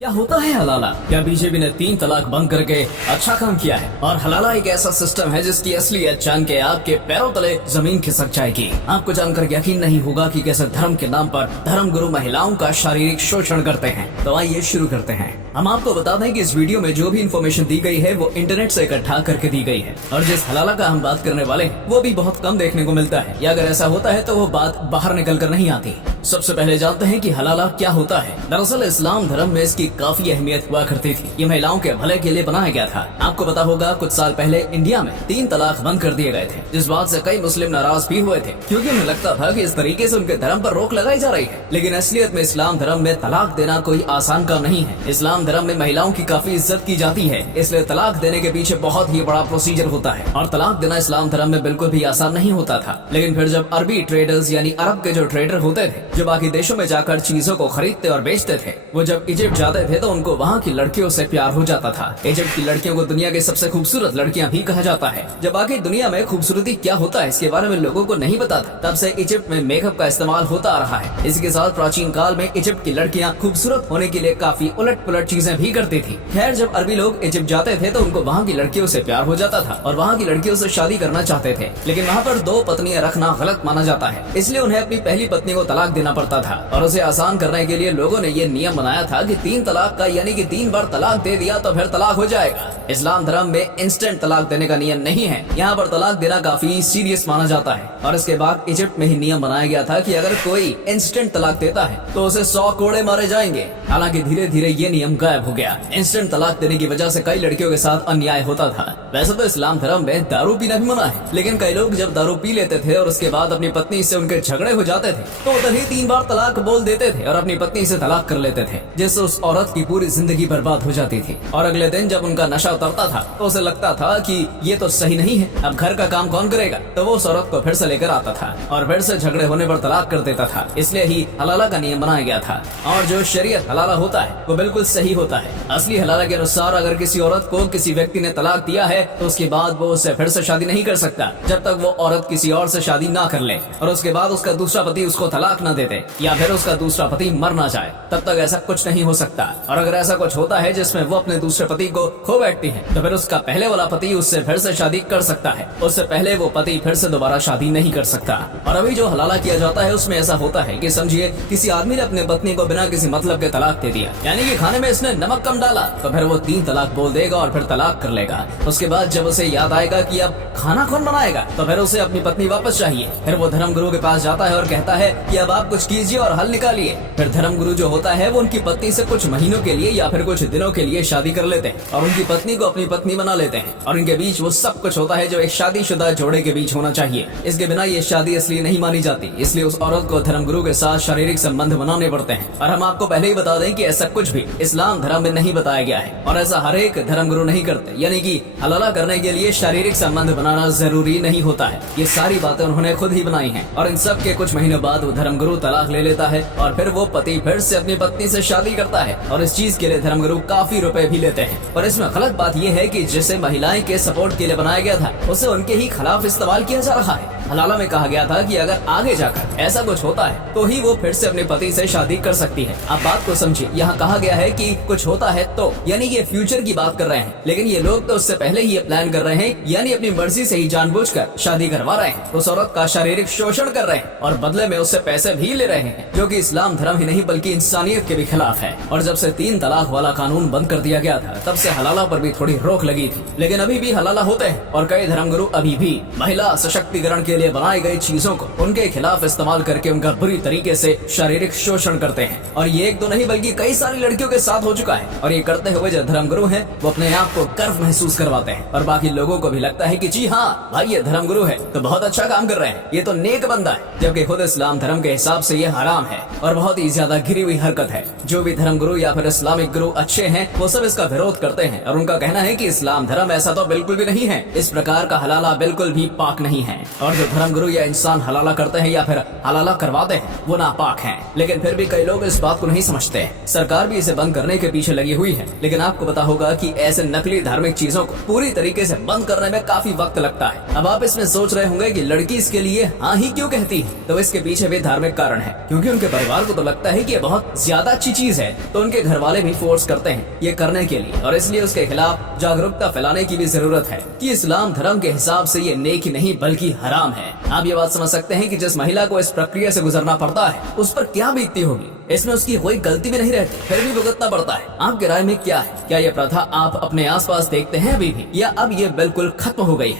क्या होता है हलाला? क्या बीजेपी ने 3 तलाक बंद करके अच्छा काम किया है? और हलाला एक ऐसा सिस्टम है जिसकी असलियत जान के आपके पैरों तले जमीन खिसक जाएगी। आपको जानकर यकीन नहीं होगा कि कैसे धर्म के नाम पर धर्म गुरु महिलाओं का शारीरिक शोषण करते हैं। तो आइए शुरू करते हैं। हम आपको बता दें कि इस वीडियो में जो भी इन्फॉर्मेशन दी गई है वो इंटरनेट से इकट्ठा करके दी गई है, और जिस हलाला का हम बात करने वाले हैं वो भी बहुत कम देखने को मिलता है, या अगर ऐसा होता है तो वो बात बाहर निकल कर नहीं आती। सबसे पहले जानते हैं कि हलाला क्या होता है। दरअसल इस्लाम धर्म में इसकी काफी अहमियत हुआ करती थी। ये महिलाओं के भले के लिए बनाया गया था। आपको पता होगा कुछ साल पहले इंडिया में 3 तलाक बंद कर दिए गए थे, जिस बात से कई मुस्लिम नाराज भी हुए थे, क्योंकि उन्हें लगता था कि इस तरीके से उनके धर्म पर रोक लगाई जा रही है। लेकिन असलियत में इस्लाम धर्म में तलाक देना कोई आसान काम नहीं है। इस्लाम धर्म में महिलाओं की काफी इज्जत की जाती है, इसलिए तलाक देने के पीछे बहुत ही बड़ा प्रोसीजर होता है। और तलाक देना इस्लाम धर्म में बिल्कुल भी आसान नहीं होता था। लेकिन फिर जब अरबी ट्रेडर्स यानी अरब के जो ट्रेडर होते थे, जो बाकी देशों में जाकर चीजों को खरीदते और बेचते थे, वो जब इजिप्ट जाते थे तो उनको वहाँ की लड़कियों से प्यार हो जाता था। इजिप्ट की लड़कियों को दुनिया की सबसे खूबसूरत लड़कियां भी कहा जाता है। जब बाकी दुनिया में खूबसूरती क्या होता है इसके बारे में लोगों को नहीं पता था, तब से इजिप्ट में मेकअप का इस्तेमाल होता आ रहा है। इसके साथ प्राचीन काल में इजिप्ट की लड़कियां खूबसूरत होने के लिए काफी उलट पुलट चीजें भी करती थी। खैर, जब अरबी लोग इजिप्ट जाते थे तो उनको वहाँ की लड़कियों से प्यार हो जाता था और वहाँ की लड़कियों से शादी करना चाहते थे। लेकिन वहाँ पर 2 पत्नियां रखना गलत माना जाता है, इसलिए उन्हें अपनी पहली पत्नी को तलाक देना पड़ता था। और उसे आसान करने के लिए लोगों ने ये नियम बनाया था कि 3 तलाक का यानी कि 3 बार तलाक दे दिया तो फिर तलाक हो जाएगा। इस्लाम धर्म में इंस्टेंट तलाक देने का नियम नहीं है। यहाँ पर तलाक देना काफी सीरियस माना जाता है। और इसके बाद इजिप्ट में ही नियम बनाया गया था कि अगर कोई इंस्टेंट तलाक देता है तो उसे 100 कोड़े मारे जाएंगे। हालांकि धीरे धीरे ये नियम गायब हो गया। इंस्टेंट तलाक देने की वजह से कई लड़कियों के साथ अन्याय होता था। वैसे तो इस्लाम धर्म में दारू पीना भी मना है, लेकिन कई लोग जब दारू पी लेते थे और उसके बाद अपनी पत्नी से उनके झगड़े हो जाते थे तो उधर ही 3 बार तलाक बोल देते थे और अपनी पत्नी से तलाक कर लेते थे, जिससे उस औरत की पूरी जिंदगी बर्बाद हो जाती थी। और अगले दिन जब उनका नशा उतरता था तो उसे लगता था कि ये तो सही नहीं है, अब घर का काम कौन करेगा, तो वो उस औरत को फिर से लेकर आता था और फिर से झगड़े होने पर तलाक कर देता था। इसलिए ही हलाला का नियम बनाया गया था। और जो शरीयत हलाला होता है वो बिल्कुल सही होता है। असली हलाला के अनुसार अगर किसी औरत को किसी व्यक्ति ने तलाक दिया है तो उसके बाद वो उससे फिर से शादी नहीं कर सकता जब तक वो औरत किसी और से शादी ना कर ले और उसके बाद उसका दूसरा पति उसको तलाक न दे दे या फिर उसका दूसरा पति मर ना जाए, तब तक ऐसा कुछ नहीं हो सकता। और अगर ऐसा कुछ होता है जिसमें वो अपने दूसरे पति को खो बैठती है तो फिर उसका पहले वाला पति उससे फिर से शादी कर सकता है। उससे पहले वो पति फिर से दोबारा शादी नहीं कर सकता। और अभी जो हलाला किया जाता है उसमें ऐसा होता है कि समझिए किसी आदमी ने अपने पत्नी को बिना किसी मतलब के तलाक दे दिया, यानी कि खाने में इसने नमक कम डाला, तो फिर वो 3 तलाक बोल देगा और फिर तलाक कर लेगा। उसके बाद जब उसे याद आएगा कि अब खाना कौन बनाएगा तो फिर उसे अपनी पत्नी वापस चाहिए। फिर वो धर्म गुरु के पास जाता है और कहता है कि अब आप कुछ कीजिए और हल निकालिए। फिर धर्म गुरु जो होता है वो उनकी पत्नी से कुछ महीनों के लिए या फिर कुछ दिनों के लिए शादी कर लेते हैं और उनकी पत्नी को अपनी पत्नी बना लेते हैं। और इनके बीच वो सब कुछ होता है जो एक शादीशुदा जोड़े के बीच होना चाहिए। इसके बिना ये शादी असली नहीं मानी जाती, इसलिए उस औरत को धर्म गुरु के साथ शारीरिक संबंध बनाने पड़ते हैं। और हम आपको पहले ही बता दें कि ऐसा कुछ भी इस्लाम धर्म में नहीं बताया गया है और ऐसा हर एक धर्म गुरु नहीं करते, यानी कि हलाला करने के लिए शारीरिक संबंध बनाना जरूरी नहीं होता है। ये सारी बातें उन्होंने खुद ही बनाई हैं। और इन सब के कुछ महीनों बाद वो धर्म गुरु तलाक ले लेता है और फिर वो पति फिर से अपनी पत्नी से शादी करता है और इस चीज के लिए धर्म गुरु काफी रुपए भी लेते हैं। और इसमें गलत बात यह है कि जिसे महिलाएं के सपोर्ट के लिए बनाया गया था उसे उनके ही खिलाफ इस्तेमाल किया जा रहा है। हलाला में कहा गया था कि अगर आगे जाकर ऐसा कुछ होता है तो ही वो फिर से अपने पति से शादी कर सकती है। अब बात को समझिए, यहाँ कहा गया है कि कुछ होता है तो, यानी ये फ्यूचर की बात कर रहे हैं, लेकिन ये लोग तो उससे पहले ही ये प्लान कर रहे हैं, यानी अपनी मर्जी से ही जानबूझकर शादी करवा रहे हैं, उस औरत का शारीरिक शोषण कर रहे हैं और बदले में उससे पैसे भी ले रहे हैं, जो कि इस्लाम धर्म ही नहीं बल्कि इंसानियत के भी खिलाफ है। और जब से 3 तलाक वाला कानून बंद कर दिया गया था तब से हलाला पर भी थोड़ी रोक लगी थी, लेकिन अभी भी हलाला होते हैं और कई धर्मगुरु अभी भी महिला सशक्तिकरण के लिए बनाई गई चीजों को उनके खिलाफ इस्तेमाल करके उनका बुरी तरीके से शारीरिक शोषण करते हैं। और ये एक दो नहीं बल्कि कई सारी लड़कियों के साथ हो चुका है। और ये करते हुए जो धर्मगुरु हैं वो अपने आप को गर्व महसूस करवाते हैं और बाकी लोगों को भी लगता है कि जी हाँ भाई ये धर्मगुरु है तो बहुत अच्छा काम कर रहे हैं, ये तो नेक बंदा है, जबकि खुद इस्लाम धर्म के हिसाब से ये हराम है और बहुत ही ज्यादा गिरी हुई हरकत है। जो भी धर्मगुरु या फिर इस्लामिक गुरु अच्छे हैं वो सब इसका विरोध करते हैं और उनका कहना है कि इस्लाम धर्म ऐसा तो बिल्कुल भी नहीं है, इस प्रकार का हलाला बिल्कुल भी पाक नहीं है। और जो जो धर्मगुरु या इंसान हलाला करते हैं या फिर हलाला करवाते हैं वो नापाक हैं। लेकिन फिर भी कई लोग इस बात को नहीं समझते। सरकार भी इसे बंद करने के पीछे लगी हुई है, लेकिन आपको पता होगा कि ऐसे नकली धार्मिक चीजों को पूरी तरीके से बंद करने में काफी वक्त लगता है। अब आप इसमें सोच रहे होंगे कि लड़की इसके लिए हाँ ही क्यों कहती है, तो इसके पीछे भी धार्मिक कारण है, क्योंकि उनके परिवार को तो लगता है कि ये बहुत ज्यादा अच्छी चीज है, तो उनके घर वाले भी फोर्स करते हैं ये करने के लिए, और इसलिए उसके खिलाफ जागरूकता फैलाने की भी जरूरत है कि इस्लाम धर्म के हिसाब से ये नेकी नहीं बल्कि हराम है। आप ये बात समझ सकते हैं कि जिस महिला को इस प्रक्रिया से गुजरना पड़ता है उस पर क्या बीतती होगी। इसमें उसकी कोई गलती भी नहीं रहती, फिर भी भुगतना पड़ता है। आपकी राय में क्या है? क्या ये प्रथा आप अपने आसपास देखते हैं अभी भी, या अब ये बिल्कुल खत्म हो गई है?